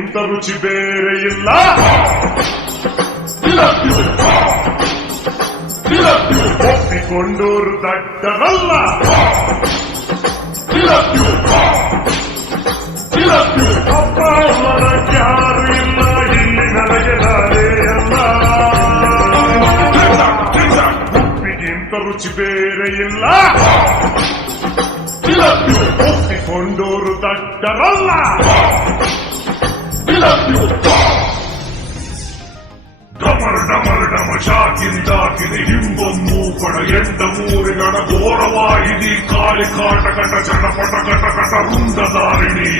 ಉಪ್ಪಿಗಿಂತ ರುಚಿ ಬೇರೆ ಇಲ್ಲ. ಒಪ್ಪಿಕೊಂಡೋರು ದಡ್ಡರಲ್ಲ. ಅಪ್ಪ ಅಮ್ಮನ ಯಾರು ಇಲ್ಲ ಇಲ್ಲಿ ನನಗೆ ನಾನೇ ಅಲ್ಲ. ಉಪ್ಪಿಗಿಂತ ರುಚಿ ಬೇರೆ ಇಲ್ಲ. ಒಪ್ಪಿಕೊಂಡೋರು ದಡ್ಡರಲ್ಲ. ಡಮರ್ ಡಮರ್ ಡಮ ಶಾಕಿಂದಾಕಿನಿ ಹಿಂಬೊಮ್ಮು ಪಡ ಎಂಟ ಮೂರಿಗಡ ಘೋರವಾಹಿನಿ ಕಾಳಿ ಕಾಟ ಕಟ ಚಟಪಟ ಕಟ ಕಟ ವೃಂದಧಾರಿಣಿ.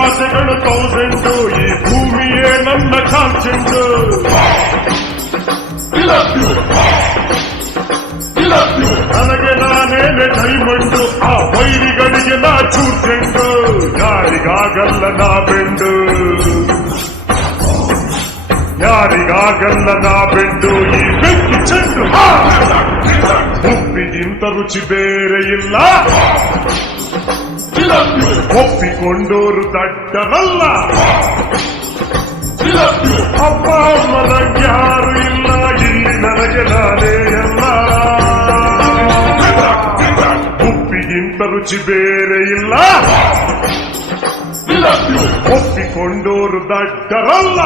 ಆಸೆಗಳು 1000 ಈ ಭೂಮಿಯೇ ನನ್ನ ಕಾಲ್ಚೆಂಡು. ನನಗೆ ನಾನೇನೆ ಡೈಮಂಡು ಆ ವೈರಿಗಳಿಗೆ ನಾ ಚೂರ್ಚೆಂಡು. ಯಾರಿಗಾಗಲ್ಲ ನಾ ಬೆಂಡು, ಯಾರಿಗಾಗಲ್ಲ ನಾ ಬೆಂಡು ಈ ಬೆಂಕಿ ಚೆಂಡು. ಉಪ್ಪಿಗಿಂತ ರುಚಿ ಬೇರೆ ಇಲ್ಲ. ಒಪ್ಪಿಕೊಂಡೋರು ದಡ್ಡರಲ್ಲ. ಅಪ್ಪ ಅಮ್ಮನ ಯಾರು ಇಲ್ಲ ಇಲ್ಲಿ ನನಗೆ ನಾನೇ ಅಲ್ಲ. ಉಪ್ಪಿಗಿಂತ ರುಚಿ ಬೇರೆ ಇಲ್ಲ. ಒಪ್ಪಿಕೊಂಡೋರು ದಡ್ಡರಲ್ಲ.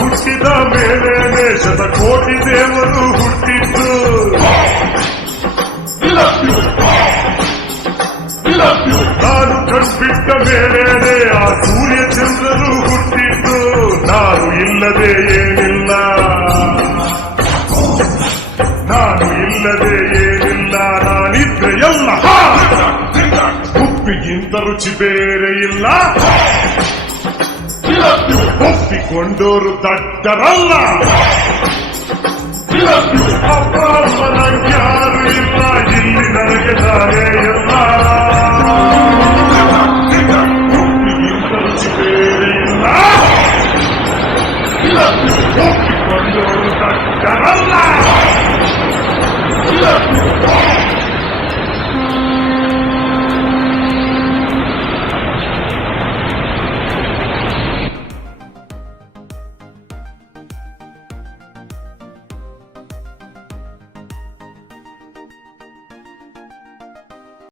ಹುಟ್ಟಿದ ಮೇಲೆ ದೇಶದ ಕೋಟಿ ದೇವರು ಹುಟ್ಟಿದ್ದು. ನಾನು ಕಣ್ಬಿಟ್ಟ ಮೇಲೆ ಆ ಸೂರ್ಯ ಚಂದ್ರರು ಹುಟ್ಟಿದ್ದು. ನಾನು ಇಲ್ಲದೆ ಏನಿಲ್ಲ, ನಾನು ಇಲ್ಲದೆ ಏನಿಲ್ಲ, ನಾನಿದ್ರೆ ಎಲ್ಲ. ಉಪ್ಪಿಗಿಂತ ರುಚಿ ಬೇರೆ ಇಲ್ಲ. ಒಪ್ಪಿಕೊಂಡೋರು ದಡ್ಡರಲ್ಲ. ಅಪ್ಪ ಅಮ್ಮನ ಯಾರು ಇಲ್ಲ ಇಲ್ಲಿ ನನಗೆ ನಾನೇ ಎಲ್ಲ.